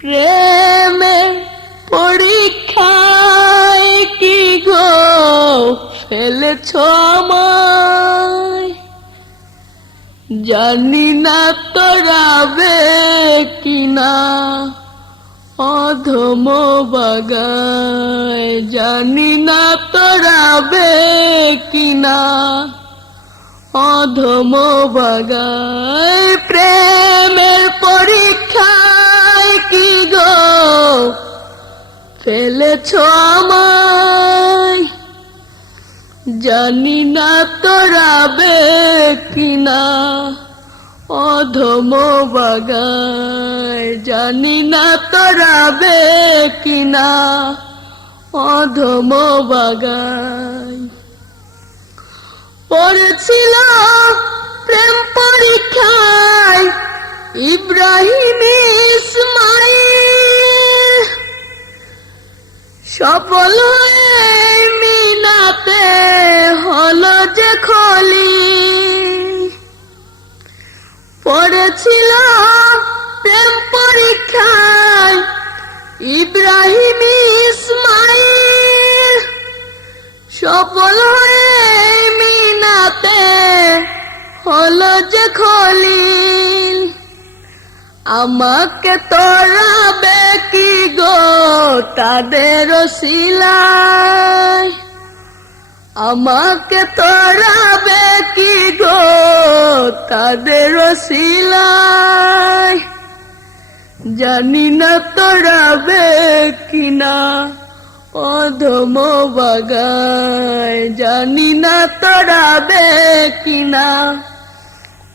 প্রেমে পরীক্ষায় কি গো ফেলেছ জানি না তোরাবে কিনা অধম বাগায়। জানি না তোরাবে কিনা অধম বাগায়। প্রেমের আমায়। জানি না তোরাবে কিনা অধম বাগায়। জানি না তোরাবে কিনা অধম বাগায়। পড়েছিল প্রেম পরীক্ষায়, ইব্রাহিম সফল হয়ে মিনাতে হলো যে খলি। পড়েছিল প্রেম পরীক্ষায় ইব্রাহিম ইসমাইল। সফল হয়ে মিনাতে হলো যে খলিল আমাকে তোরাবে কি গো? তাদের আমাকে তোরাবে কি গো? তাদের জানি না তোরাবে কিনা অধম বাগায়। জানি না তোরাবে কিনা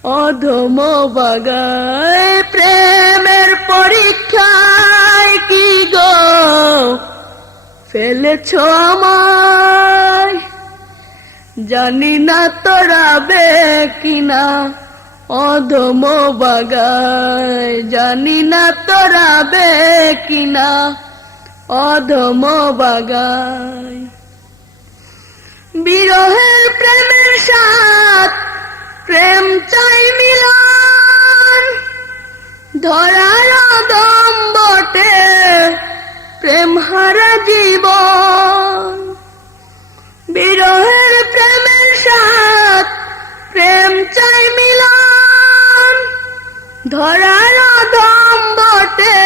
অধম বাগায় প্রেমের পরীক্ষায় কি গো? ফেলেছ জানি না তোরাবে কিনা। অধম বাগায়। জানি না তোরাবে কিনা। অধম বাগায়। বিরহের প্রেমের ধরার দম বটে, প্রেম হারা জীবন। বিরহের প্রেমের সাথ, প্রেম চাই মিলন। ধরার দম বটে,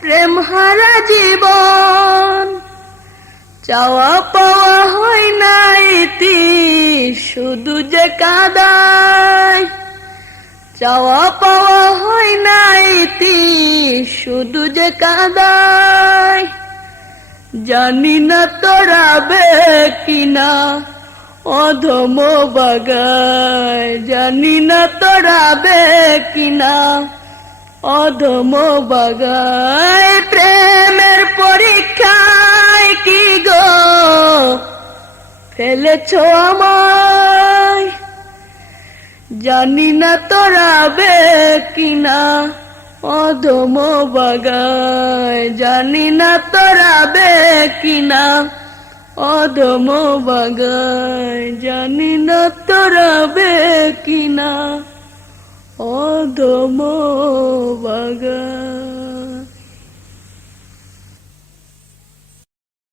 প্রেম হারা জীবন। চাওয়া পাওয়া হয় না ইতি শুধু যে কাদায়। চাওয়া পাওয়া হয় না ইতি শুধু যে কাদায়। জানি না তোরাবে কিনা অধম বাগায়। জানি না তোরাবে কিনা অধম বাগায়। প্রেমের পরীক্ষায় কি গো? ফেলেছ আমায়। জানি না তোরাবে কিনা অধম বাগায়। জানি না তোরাবে কিনা অধম বাগায়। জানি না তোরাবে কিনা অধম বাগায়।